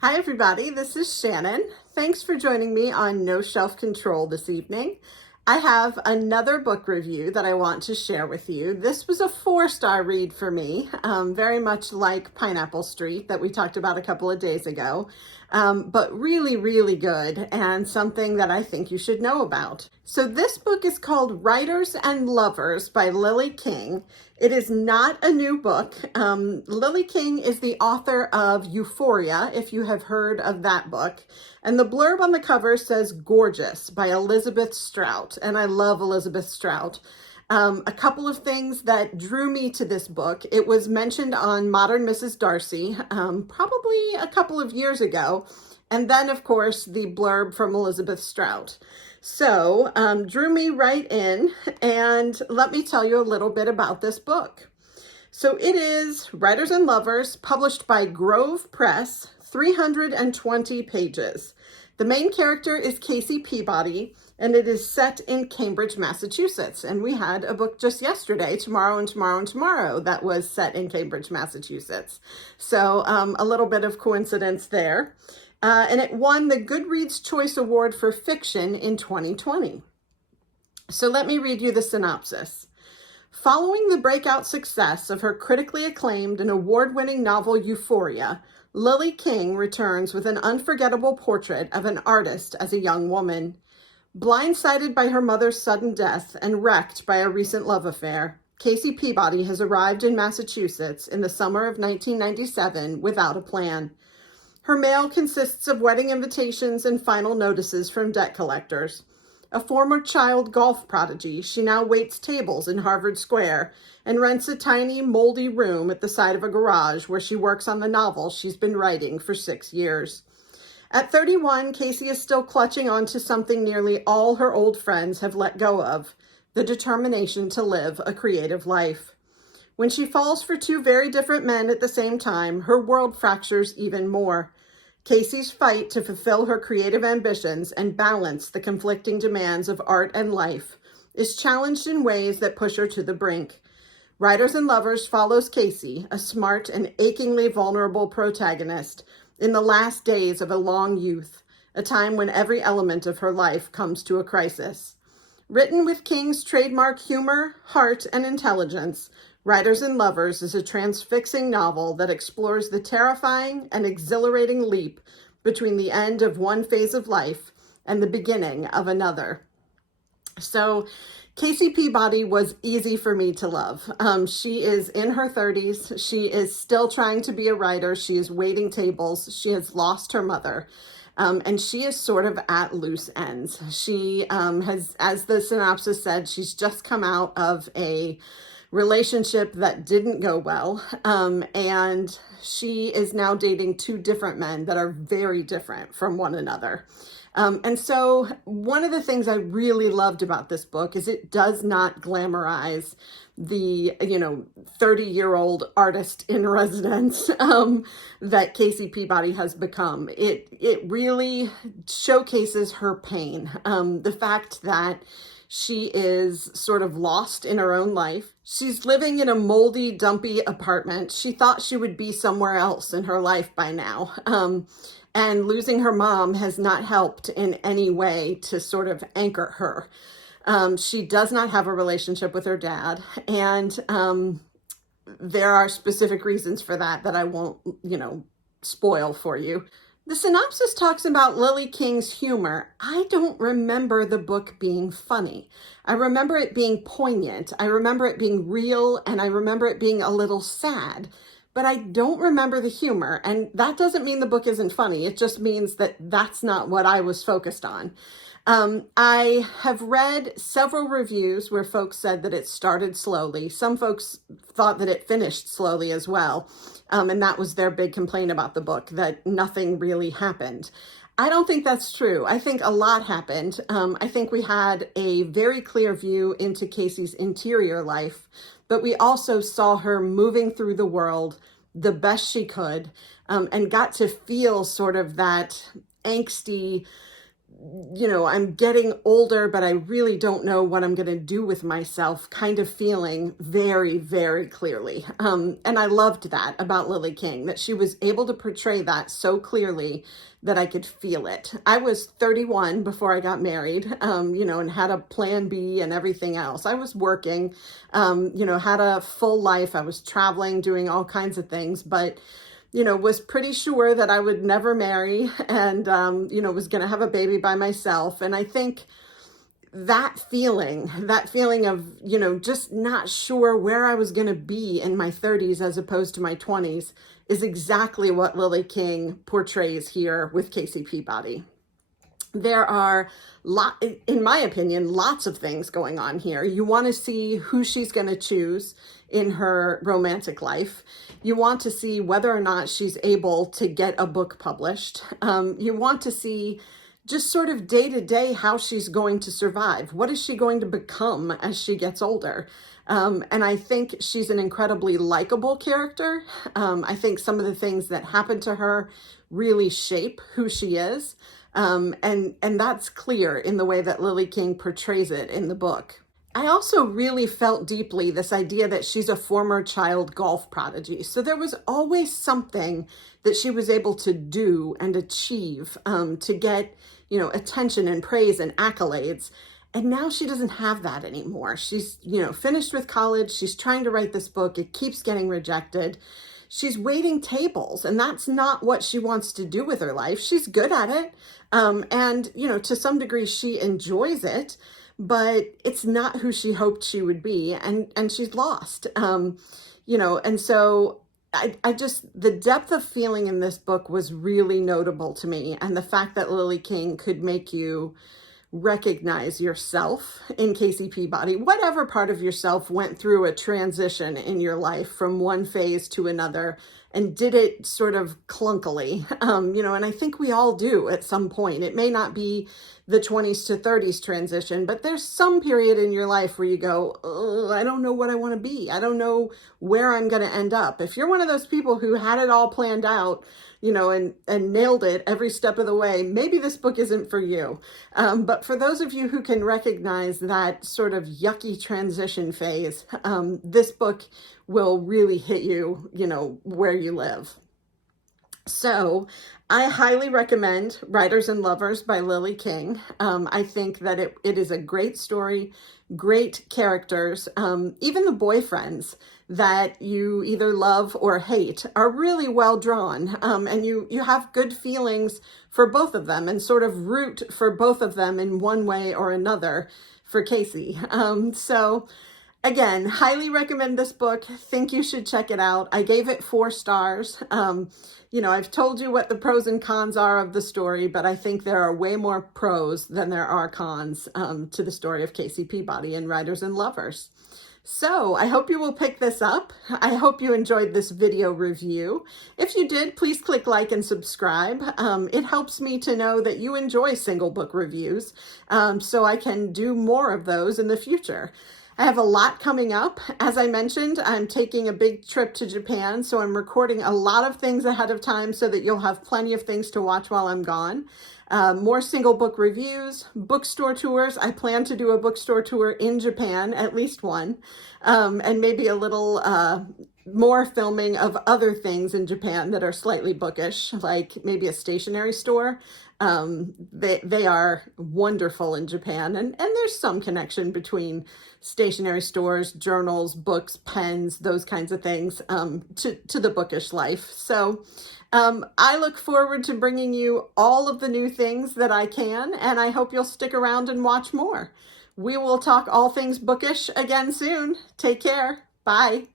Hi everybody, this is Shannon. Thanks for joining me on No Shelf Control this evening. I have another book review that I want to share with you. This was a 4-star read for me, very much like Pineapple Street that we talked about a couple of days ago, but really, really good and something that I think you should know about. So this book is called Writers and Lovers by Lily King. It is not a new book. Lily King is the author of Euphoria, if you have heard of that book. And the blurb on the cover says Gorgeous by Elizabeth Strout. And I love Elizabeth Strout. A couple of things that drew me to this book. It was mentioned on Modern Mrs. Darcy, probably a couple of years ago. And then, of course, the blurb from Elizabeth Strout. So, drew me right in, and let me tell you a little bit about this book. So it is Writers and Lovers, published by Grove Press, 320 pages. The main character is Casey Peabody, and it is set in Cambridge, Massachusetts. And we had a book just yesterday, Tomorrow and Tomorrow and Tomorrow, that was set in Cambridge, Massachusetts. So a little bit of coincidence there. And it won the Goodreads Choice Award for Fiction in 2020. So let me read you the synopsis. Following the breakout success of her critically acclaimed and award-winning novel Euphoria, Lily King returns with an unforgettable portrait of an artist as a young woman. Blindsided by her mother's sudden death and wrecked by a recent love affair, Casey Peabody has arrived in Massachusetts in the summer of 1997 without a plan. Her mail consists of wedding invitations and final notices from debt collectors. A former child golf prodigy, she now waits tables in Harvard Square and rents a tiny, moldy room at the side of a garage where she works on the novel she's been writing for 6 years. At 31, Casey is still clutching onto something nearly all her old friends have let go of, the determination to live a creative life. When she falls for 2 very different men at the same time, her world fractures even more. Casey's fight to fulfill her creative ambitions and balance the conflicting demands of art and life is challenged in ways that push her to the brink. Writers and Lovers follows Casey, a smart and achingly vulnerable protagonist, in the last days of a long youth, a time when every element of her life comes to a crisis. Written with King's trademark humor, heart, and intelligence, Writers and Lovers is a transfixing novel that explores the terrifying and exhilarating leap between the end of one phase of life and the beginning of another. So Casey Peabody was easy for me to love. She is in her 30s. She is still trying to be a writer. She is waiting tables. She has lost her mother. And she is sort of at loose ends. She has, as the synopsis said, she's just come out of a relationship that didn't go well. And she is now dating 2 different men that are very different from one another. And so one of the things I really loved about this book is it does not glamorize the, 30-year-old artist in residence that Casey Peabody has become. It really showcases her pain. The fact that she is sort of lost in her own life. She's living in a moldy, dumpy apartment. She thought she would be somewhere else in her life by now. And losing her mom has not helped in any way to sort of anchor her. She does not have a relationship with her dad. And there are specific reasons for that I won't, spoil for you. The synopsis talks about Lily King's humor. I don't remember the book being funny. I remember it being poignant. I remember it being real, and I remember it being a little sad. But I don't remember the humor, and that doesn't mean the book isn't funny. It just means that that's not what I was focused on. I have read several reviews where folks said that it started slowly. Some folks thought that it finished slowly as well. And that was their big complaint about the book, that nothing really happened. I don't think that's true. I think a lot happened. I think we had a very clear view into Casey's interior life, but we also saw her moving through the world the best she could, and got to feel sort of that angsty, I'm getting older, but I really don't know what I'm going to do with myself kind of feeling very, very clearly. And I loved that about Lily King, that she was able to portray that so clearly that I could feel it. I was 31 before I got married, and had a plan B and everything else. I was working, had a full life. I was traveling, doing all kinds of things, but was pretty sure that I would never marry and, was going to have a baby by myself. And I think that feeling of, just not sure where I was going to be in my 30s as opposed to my 20s is exactly what Lily King portrays here with Casey Peabody. There are, in my opinion, lots of things going on here. You want to see who she's going to choose in her romantic life. You want to see whether or not she's able to get a book published. You want to see just sort of day to day how she's going to survive. What is she going to become as she gets older? And I think she's an incredibly likable character. I think some of the things that happen to her really shape who she is. And that's clear in the way that Lily King portrays it in the book. I also really felt deeply this idea that she's a former child golf prodigy. So there was always something that she was able to do and achieve to get, attention and praise and accolades. And now she doesn't have that anymore. She's, finished with college. She's trying to write this book. It keeps getting rejected. She's waiting tables, and that's not what she wants to do with her life. She's good at it. And, to some degree, she enjoys it, but it's not who she hoped she would be. And she's lost, and so I just, the depth of feeling in this book was really notable to me. And the fact that Lily King could make you recognize yourself in Casey Peabody, whatever part of yourself went through a transition in your life from one phase to another and did it sort of clunkily, and I think we all do at some point. It may not be the 20s to 30s transition, but there's some period in your life where you go, oh, I don't know what I want to be. I don't know where I'm going to end up. If you're one of those people who had it all planned out, and nailed it every step of the way, maybe this book isn't for you. But for those of you who can recognize that sort of yucky transition phase, this book will really hit you, where you live. So I highly recommend Writers and Lovers by Lily King. I think that it is a great story, great characters. Even the boyfriends that you either love or hate are really well drawn. And you have good feelings for both of them and sort of root for both of them in one way or another for Casey. So again, highly recommend this book. Think you should check it out. I gave it 4 stars. I've told you what the pros and cons are of the story, but I think there are way more pros than there are cons to the story of Casey Peabody and Writers and Lovers. So I hope you will pick this up. I hope you enjoyed this video review. If you did, please click like and subscribe. It helps me to know that you enjoy single book reviews, so I can do more of those in the future. I have a lot coming up. As I mentioned, I'm taking a big trip to Japan, so I'm recording a lot of things ahead of time so that you'll have plenty of things to watch while I'm gone. More single book reviews, bookstore tours. I plan to do a bookstore tour in Japan, at least one, and maybe a little more filming of other things in Japan that are slightly bookish, like maybe a stationery store. They are wonderful in Japan, and there's some connection between stationery stores, journals, books, pens, those kinds of things, to the bookish life. So I look forward to bringing you all of the new things that I can, and I hope you'll stick around and watch more. We will talk all things bookish again soon. Take care. Bye.